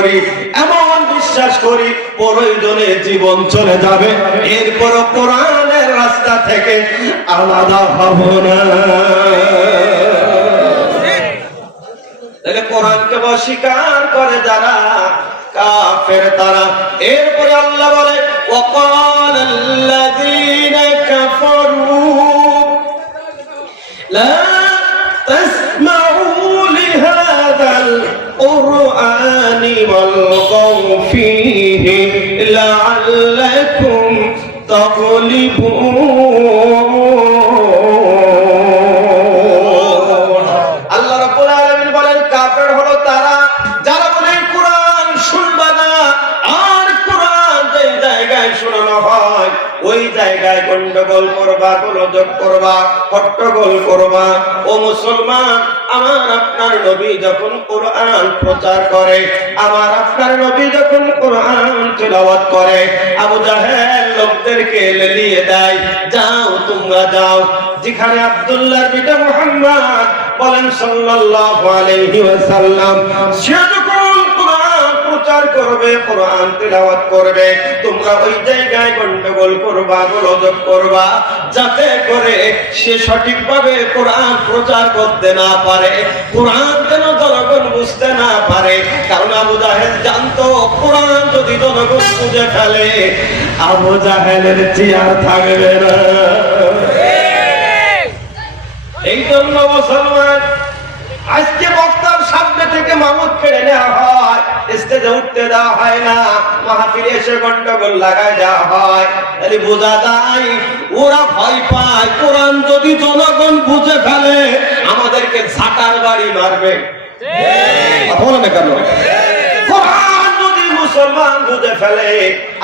করি, এমন বিশ্বাস করি প্রয়োজনে জীবন চলে যাবে, এরপর কোরআনের রাস্তা থেকে আলাদা হব না। তাহলে কোরআনকে অস্বীকার করে যারা কাফের তারা। এরপরে আল্লাহ বলে وقال الذين كفروا لا تسمعوا لهذا القرآن والغوا فيه لعلكم تغلبون। আল্লাহ রাব্বুল আলামিন বলেন কাফের হলো তারা যারা বলে কোরআন শুনবা না, আর কোরআন যেই জায়গায় শোনানো হয় ওই জায়গায় গন্ডগোল করবা, গোলযোগ করবা, হট্টগোল করবা। ও মুসলমান, আমার আপনার নবী যখন কোরআন প্রচার করে, আমার আপনার নবী যখন কোরআন তেলাওয়াত করে, আবু জাহেল লোকদেরকে লেলিয়ে দেয়, যাও তোমরা যাও, যেখানে আব্দুল্লাহর পিতা মুহাম্মদ বলেন সাল্লাল্লাহু আলাইহি ওয়াসাল্লাম, সে যখন কোরআন প্রচার করবে, কোরআন তেলাওয়াত করবে, তোমরা ওই জায়গায় গন্ডগোল করবা, গোলযোগ করবা, যাতে করে সে সঠিকভাবে কোরআন প্রচার করতে না পারে, কোরআন যেন জনগণ বুঝতে না পারে। কারণ আবু জাহেল জানতো কোরআন যদি জনগণ বুঝে ফেলে, আবু জাহেলের চেয়ার থাকবে না। এই জন্য মুসলমান, আজকে বক্তার সামনে থেকে মামুদ কেড়ে নেওয়া হয়, স্টেজে উঠতে দেওয়া হয় না, মাহফিলে এসে গন্ডগোল লাগায় দেওয়া হয়। তাহলে বোঝা যায় ওরা ভয় পায় কোরআন যদি জনগণ বুঝে ফেলে আমাদেরকে ঝাঁটার বাড়ি মারবে। বলেন কেন? কোরআন যদি মুসলমান বুঝে ফেলে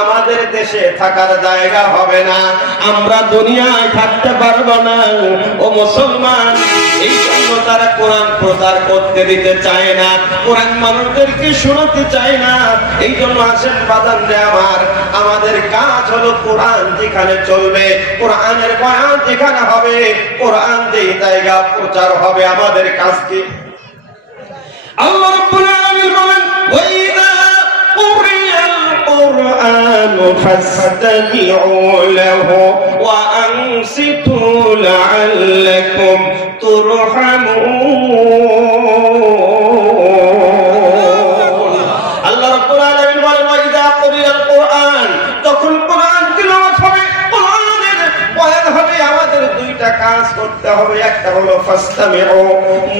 আমাদের দেশে থাকার জায়গা হবে না, আমরা দুনিয়ায় থাকতে পারবো না। ও মুসলমান, এই জন্য তারা কোরআন প্রচার করতে দিতে চায় না, কোরআন মানুষদেরকে শোনাতে চায় না। এই জন্য আসেন বাদান রে আমার, আমাদের কাজ হলো কোরআন যেখানে চলবে, কোরআনের বয়ান যেখানে হবে, কোরআন যেই জায়গা প্রচার হবে, আমাদের কাজ কি? আল্লাহ রাব্বুল আলামিন বলেন ওয়াইদা কুরিয়াল কুরআন ফাসতামিউ লাহু ওয়া আনসিতু লাআল্লাকুম তুরহামুন। আল্লাহ রাব্বুল আলামিন বলেন ওয়াইদা কুরিয়াল কুরআন, তখন কোরআন তিলাওয়াত হবে, কোরআনের বয়ান হবে, আমাদের দুইটা কাজ করতে হবে। একটা হলো ফাসতামিউ,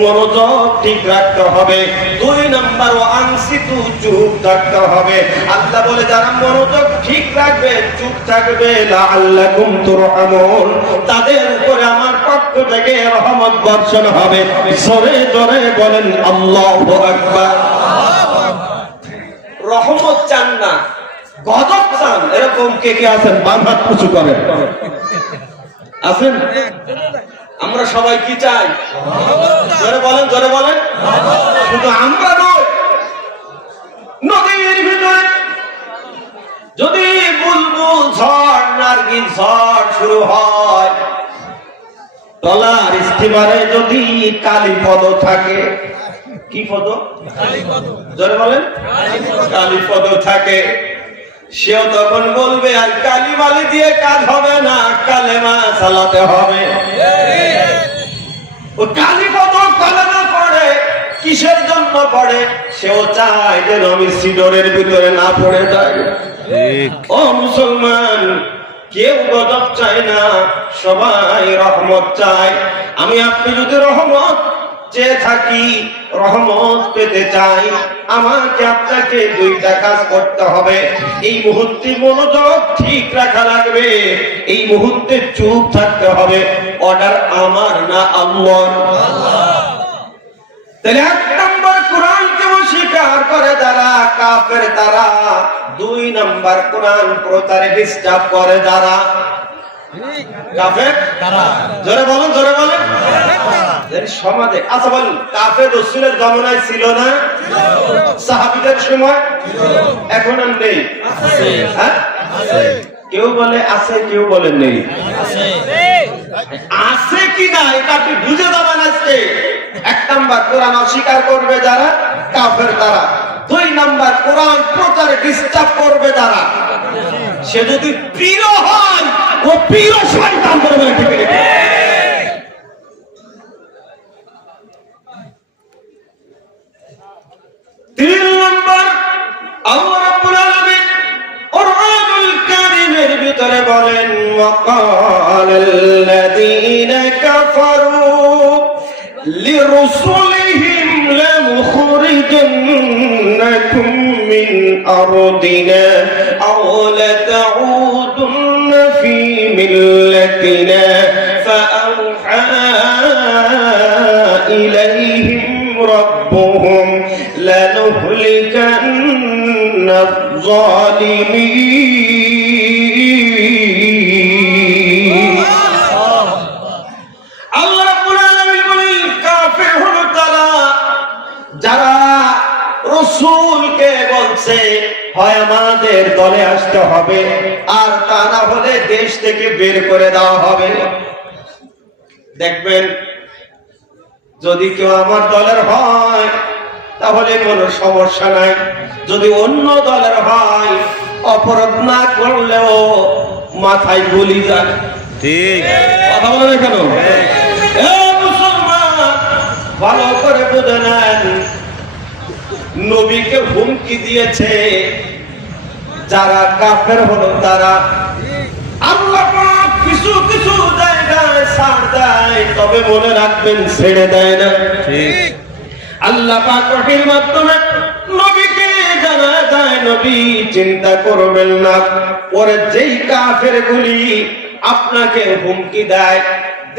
মনোযোগ ঠিক রাখতে হবে। দুই নাম্বার ওয়া আনসিতু, চুপ থাকতে হবে। আল্লাহ বলে যারা মনোযোগ ঠিক রাখবে, চুপ থাকবে, লাআল্লাকুম তুরহামুন, তাদের উপরে আমার পক্ষ থেকে রহমত বর্ষণ হবে। জোরে জোরে বলেন আল্লাহু আকবার। রহমত চান না, গজব চান, এরকম কে কে আছেন? বাম হাত উঁচু করেন। আছেন? আমরা সবাই কি চাই? জোরে বলেন, জোরে বলেন। শুধু আমরা নয়, নদীর ভিতরে যদি বুলবুল ঝড়, নার্গিস ঝড় শুরু হয়, ট্রলার স্টিমারে যদি কালী পদ থাকে, কি পদ? জোরে বলেন। কালী পদ থাকে, সেও তখন বলবে আর কালী বালি দিয়ে কাজ হবে না, কালেমা চালাতে হবে। ও কালী পদ কালেমা পড়ে, কিসের জন্য পড়ে? সেও চায় যেন আমি সিডরের ভিতরে না পড়ে যাই। ও মুসলমান, কেউ গজব চায় না, সবাই রহমত চায়। আমি আপনি যদি রহমত চেয়ে থাকি, রহমত পেতে চাই, আমাকে আপনাকে দুইটা কাজ করতে হবে। এই মুহূর্তে মনোযোগ ঠিক রাখা লাগবে, এই মুহূর্তে চুপ থাকতে হবে। অর্ডার আমার না আল্লাহর। তাহলে এক নম্বর কোরআনকে অস্বীকার করে যারা কাফের তারা, দুই নম্বর কোরআন প্রচারে ডিস্টার্ব করে যারা কাফের তারা। জোরে বলেন, জোরে বলেন। সমাজে আচ্ছা বলুন, কাফের রাসূলের জমানায় ছিল না? সাহাবীদের সময়? এখন আর নেই? হ্যাঁ, কেউ বলে আছে, কেউ বলে নেই। আছে কি না এটা আপনি বুঝে যাবেন আজকে। এক নাম্বার কোরআন অস্বীকার করবে যারা কাফের তারা, দুই নাম্বার কোরআন প্রচারে ডিস্টার্ব করবে তারা, সে যদি পীর হয় ও পীর শয়তান করবে। ঠিক আছে, 3 নম্বর আল্লাহ রাব্বুল আলামিন কুরআনুল কারীমের ভিতরে বলেন ওয়াকালাল্লাযীনা কাফারু লিরুসুলিহিম লানুখরিজান্নাকুম মিন আরদিনা আও লাতাউদুন্না ফী মিল্লাতিনা ফাআওহা ইলাইহিম রাব্বুহুম لنهلكن الظالمين। আল্লাহ রাব্বুল আলামিন বলেন কাফের হলো তারা যারা রাসূলকে বলছে হয় আমাদের দলে আসতে হবে আর তা না হলে দেশ থেকে বের করে দেওয়া হবে। দেখবেন যদি কেউ আমার দলের হয় তাহলে কোনো সমস্যা নাই, যদি অন্য দলের হয় অপরাধ না করলেও মাথায় গুলি যায়। ঠিক কথা বলেন কেন? মুসলমান ভালো করে বুঝে নেন, নবীকে হুমকি দিয়েছে যারা কাফের হলো তারা। আল্লাহ পাক কিছু কিছু জায়গায় ছাড় দেয়, তবে মনে রাখবেন ছেড়ে দেয় না। ঠিক আল্লাহ পাক ওহীর মাধ্যমে নবীকে জানা যায় নবী চিন্তা করবেন না, পরে যেই কাফেরগুলি আপনাকে হুমকি দেয়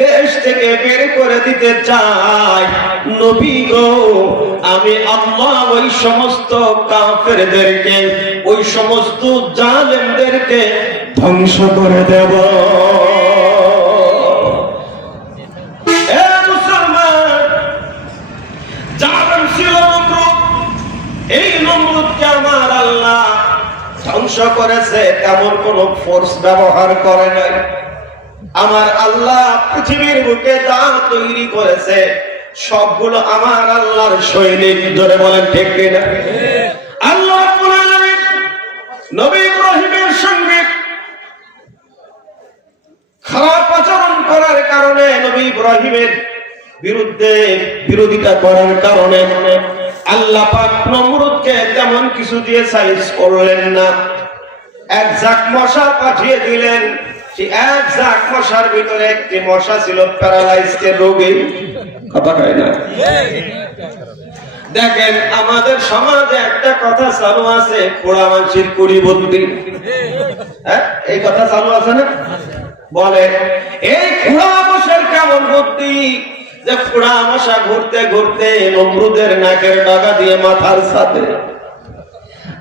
দেশ থেকে বের করে দিতে চায়, নবী গো আমি আল্লাহ ওই সমস্ত কাফেরদেরকে ওই সমস্ত জালেমদেরকে ধ্বংস করে দেব। এই নমরুদকে আমার আল্লাহ ধ্বংস করেছে, তেমন কোন ফোর্স ব্যবহার করে নাই। আমার আল্লাহ পৃথিবীর বুকে যা তৈরি করেছে সবগুলো আমার আল্লাহর সৈনিক। ধরে বলেন ঠিক কিনা? আল্লাহ রাব্বুল আলামিন নবী ইব্রাহিমের সঙ্গে খারাপ আচরণ করার কারণে, নবী ইব্রাহিমের বিরুদ্ধে বিরোধিতা করার কারণে আল্লাহ পাক নমরুদকে তেমন কিছু দিয়ে সাইজ করলেন না। এক ঝাঁক মশা পাঠিয়ে দিলেন, সেই এক ঝাঁক মশার ভিতরে একটি মশা ছিল প্যারালাইজড রোগী। কথা কয় না? দেখেন আমাদের সমাজে একটা কথা চালু আছে, পোড়া মানসির কুড়ি বুদ্ধি। হ্যাঁ, এই কথা চালু আছে না? বলে এই পোড়া মশার কেমন বুদ্ধি যে পোড়া মশা ঘুরতে ঘুরতে নমরুদের নাকের ডগা দিয়ে মাথার সাথে,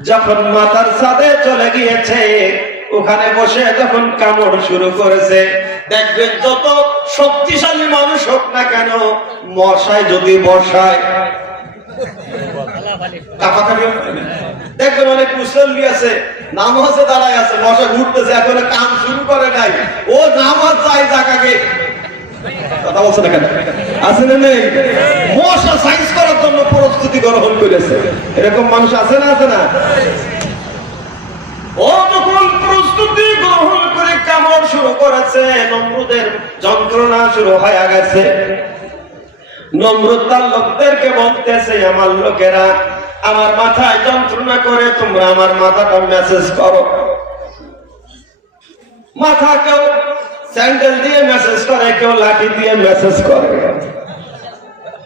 যখন মাথার সাথে চলে গিয়েছে ওখানে বসে যখন কামড় শুরু করেছে, দেখবেন যত শক্তিশালী মানুষ হোক না কেন মশায় যদি বসায় দেখবেন অনেক মুসল্লি আছে নামাজে দাঁড়ায় আছে, মশা ঘুরতেছে এখনো কাম শুরু করে নাই, ও নামাজ চাই জায়গাকে। কথা বলছে না কেন? আছে না নেই? মশা সাইজ করার জন্য প্রস্তুতি গ্রহণ করেছে, এরকম মানুষ আছে না? আছে না? ও যখন প্রস্তুতি গ্রহণ করে কামড় শুরু করেছে, নমরুদের যন্ত্রণা শুরু হয়ে গেছে। নমরুদ তার লোকদেরকে বলতেছে, আমার লোকেরা আমার মাথায় যন্ত্রণা করে, তোমরা আমার মাথাটা মেসেজ করো। মাথা কেউ স্যান্ডেল দিয়ে মেসেজ করে, কেউ লাঠি দিয়ে মেসেজ করে।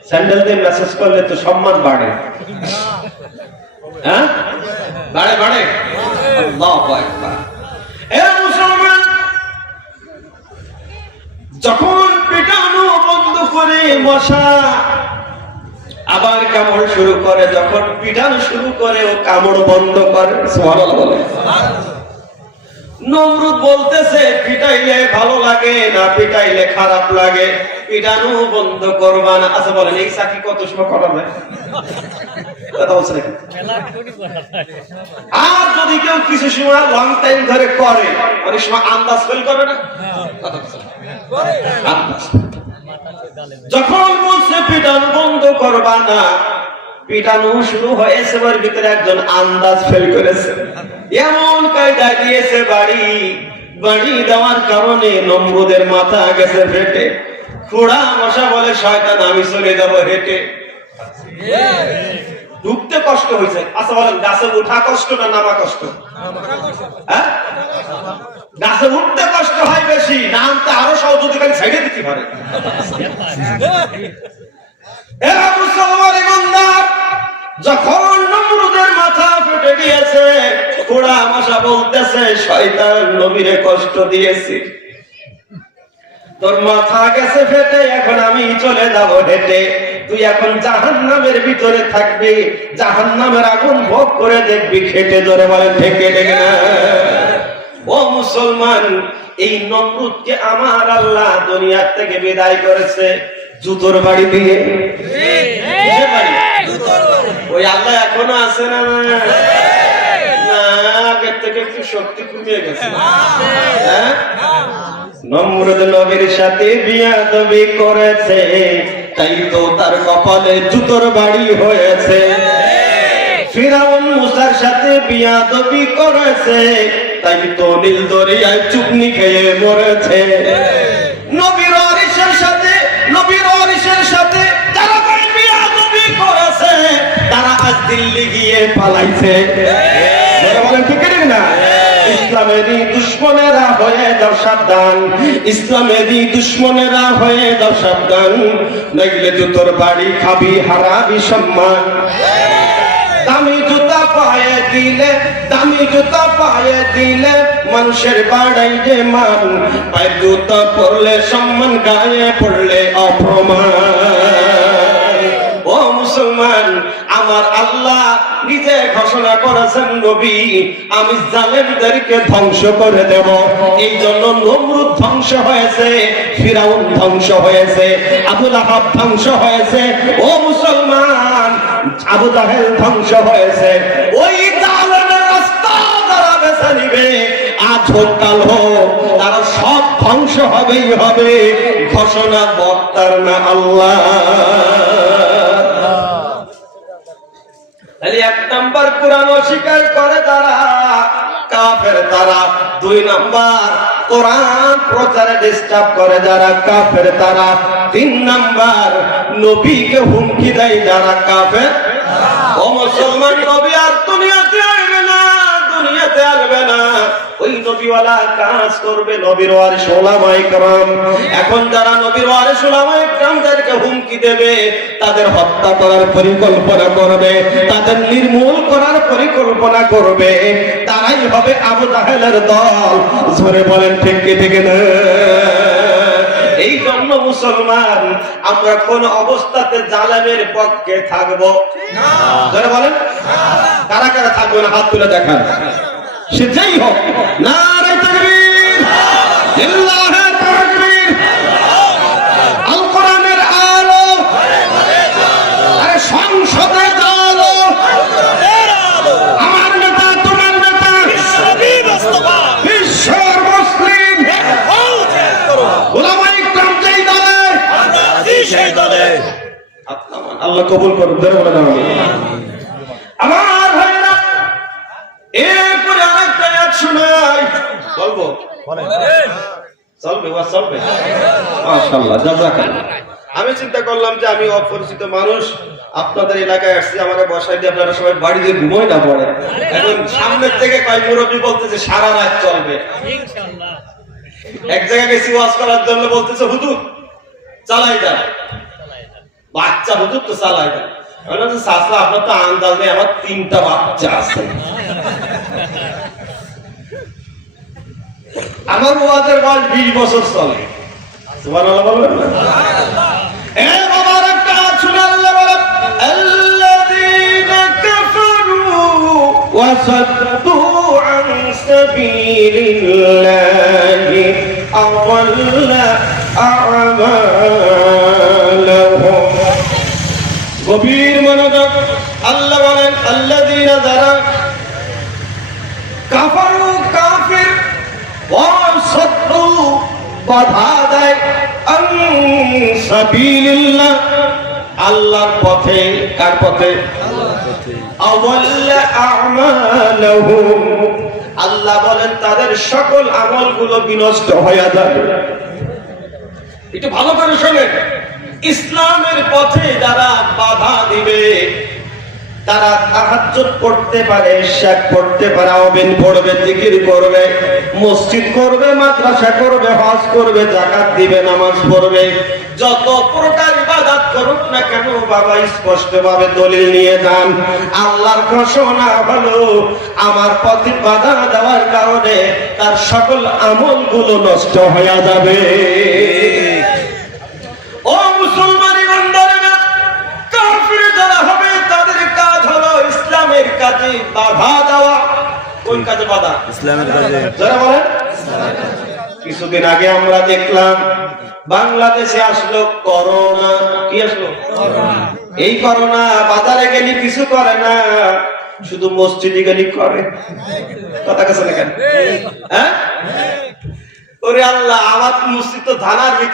স্যান্ডেল দিয়ে মেসেজ করলে তো সম্মান বাড়ে। হ্যাঁ, বাড়ে বাড়ে। আল্লাহু আকবার। এ মুসলমান, যখন পেটানো বন্ধ করে মশা আবার কামড় শুরু করে, যখন পিটানো শুরু করে ও কামড় বন্ধ করে। সুবহানাল্লাহ বলে। নমরুদ বলতেছে পিটাইলে ভালো লাগে না পিটাইলে খারাপ লাগে, পিটানো বন্ধ করবা না। আচ্ছা বলেন এই চাকরি কত সময় করা যায়? কথা বলছে নাকি? আর যদি কেউ কিছু সময় লং টাইম ধরে করে, অনেক সময় আন্দাজ ফেল করে না? যখন বলছে পিটানো বন্ধ করবা না, পিটানো শুরু হয়েছে, ওর ভিতরে একজন আন্দাজ ফেল করেছে, এমন কায়দা দিয়েছে বাড়ি দেওয়ার কারণে নমরুদের মাথা গেছে ফেটে। খোড়া মশা বলে, শয়তান আমি চলে যাব হেঁটে। ঢুকতে কষ্ট হয়েছে। আচ্ছা বলেন, গাছে উঠা কষ্ট না নামা কষ্ট? হ্যাঁ, গাছে উঠতে কষ্ট হয় বেশি, নামতে আরো সহজ, যদি খালি সাইডে দিতে পারে। যখন নমরুদের মাথা ফেটে গিয়েছে, খোড়া মশা বলতেছে, শয়তান নবীরে কষ্ট দিয়েছি, তোর মাথা গেছে ফেটে, এখন আমি চলে যাব হেঁটে, তুই এখন জাহান্নামের ভিতরে থাকবি, জাহান্নামের আগুন ভোগ করে দেখবি খেটে। ধরে বলেন ঠিক ঠিক না? ও মুসলমান, এই নমরুদকে আমার আল্লাহ দুনিয়ার থেকে বিদায় করেছে জুতোর বাড়ি দিয়ে। ওই আল্লাহ এখনো আছে না? আগের থেকে একটু শক্তি কমিয়ে গেছে। নমরুদ নবীর সাথে বিয়াদবি করেছে, তাই তো তার কপালে জুতোর বাড়ি হয়েছে। ফিরাউন মুসার সাথে বিয়াদবি করেছে, তাই তো নীল দরিয়ায় চুপনি খেয়ে মরেছে। নবীর ওয়ারিসের সাথে যারা বিয়াদবি করেছে, তারা আজ দিল্লি গিয়ে পালাইছে। বলেন ঠিক না? ইসলামেরই দুশ্মনেরা হয়ে যাও সাবধান, ইসলামেরই দুশ্মনেরা হয়ে যাও সাবধান, নইলে জুতোর বাড়ি খাবি, হারাবি সম্মান। দামি জুতা পায়ে দিলে মানুষের বাড়াই যে মান, পায়ে জুতা পরলে সম্মান, গায়ে পড়লে অপমান। ও মুসলমান, আমার আল্লাহ নিজে ঘোষণা করেছেন, নবী আমি জালেমদেরকে ধ্বংস করে দেব। এই জন্য নমরুদ ধ্বংস হয়েছে, ফিরাউন ধ্বংস হয়েছে, আবু লাহাব ধ্বংস হয়েছে। ও মুসলমান, আবু জাহেল ধ্বংস হয়েছে। ওই জালেমের রাস্তা যারা বেছে নিবে, আজ হোক কাল হোক, তারা সব ধ্বংস হবেই হবে। ঘোষণা বক্তার না আল্লাহ। এক নাম্বার কোরআন অস্বীকার করে তারা, কাফের তারা। দুই নাম্বার কোরআন প্রচারে ডিস্টার্ব করে যারা, কাফের তারা। তিন নাম্বার নবীকে হুমকি দেয় যারা, কাফের। ও মুসলমান, নবী আর দুনিয়াতে আসবে না, দুনিয়াতে আসবে না। ওই নবীওয়ালা কাজ করবে নবীর ওয়ারিস উলামায়ে কেরাম। এখন যারা নবীর ওয়ারিস উলামায়ে কেরামদেরকে হুমকি দেবে, তাদের হত্যা করার পরিকল্পনা করবে, তাদের নির্মূল করার পরিকল্পনা করবে, তারাই হবে আবু জাহেলের দল। জোরে বলেন ঠিক কি ঠিক না? এই জন্য মুসলমান, আমরা কোন অবস্থাতে জালেমের পক্ষে থাকবো না। জোরে বলেন, কারা কারা থাকবো না? হাত তুলে দেখান। সে যেই হোক, নারে তাকবীর, লিল্লাহি তাকবীর, আল কোরআনের আলো, আরে সংসদে আলো, আমার নেতা তোমার নেতা, বিশ্বের মুসলিম উলামায়ে কেরাম যেই দলে, সেই দলে। আল্লাহ কবুল করুন। আমার ভাইরা, এরপরে আরেকটা আয়াত শোনাই। বলবো? চলবে? মাশাআল্লাহ, জাযাকাল্লাহ। আমি চিন্তা করলাম যে আমি অপরিচিত মানুষ, আপনাদের এলাকায় আসছি, আমাকে বসাই দিয়ে আপনারা সবাই বাড়িতে ঘুমোয় না পড়ে। এখন সামনের থেকে কয় মুরব্বী বলতেছে সারা রাত চলবে ইনশাআল্লাহ। এক জায়গায় গেছি ওয়াজ করার জন্য, বলতেছে হুজুর চালাই যান, বাচ্চা হুজুর তো চালাই যান। আপনার তো আন্দাজ নেই, আমার 3টা বাচ্চা আছে। আমার ওয়াজের বয়স 20 বছর চলে। সুবহানাল্লাহ বলবেন না? এ বাবার একটা শুনে আল্লাহ বলেন, আল্লাযীনা কাফারু ওয়া সাদ্দু আন সাবিলিল্লাহি আযাল্লা আ'মালাহুম। গভীর মনোযোগ। আল্লাহ বলেন, আল্লাযীনা যারা কাফারু, কাফির, ওয়া সাদ্দু বাধা দেয়, আন সাবিলিল্লাহ আল্লাহর পথে। কার পথে? আওয়াল্লা আমালুহুম, আল্লাহ বলেন তাদের সকল আমলগুলো বিনষ্ট হয়ে যাবে। একটু ভালো করে শোনেন, ইসলামের পথে যারা বাধা দিবে, তারা তাহাজ্জুদ পড়তে পারে, ইশাক পড়তে পারে, আওবিন পড়বে, জিকির করবে, মসজিদ করবে, মাদ্রাসা করবে, হজ করবে, যাকাত দিবে, নামাজ পড়বে, যত প্রকার ইবাদত করুক না কেন বাবা স্পষ্টভাবে দলিল নিয়ে যান। আল্লাহর ঘোষণা হলো আমার পথে বাধা দেওয়ার কারণে তার সকল আমলগুলো নষ্ট হয়ে যাবে। ও মুসলমান ইমানদারেরা, কাফির যারা হবে তাদের কাজ হলো ইসলামের কাজে বাধা দেওয়া। কোন কাজে বাধা? ইসলামের কাজে। যারা বলেন কিছুদিন আগে আমরা দেখলাম বাংলাদেশে আসলো করোনা। কি আসলো? এই করোনা বাজারে গেলে কিছু করে না, শুধু মসজিদে গেলে করে। কথা কাছে না কেন? হ্যাঁ, ওরে আল্লাহ, আমার মসজিদ তো থানার ভিতরে।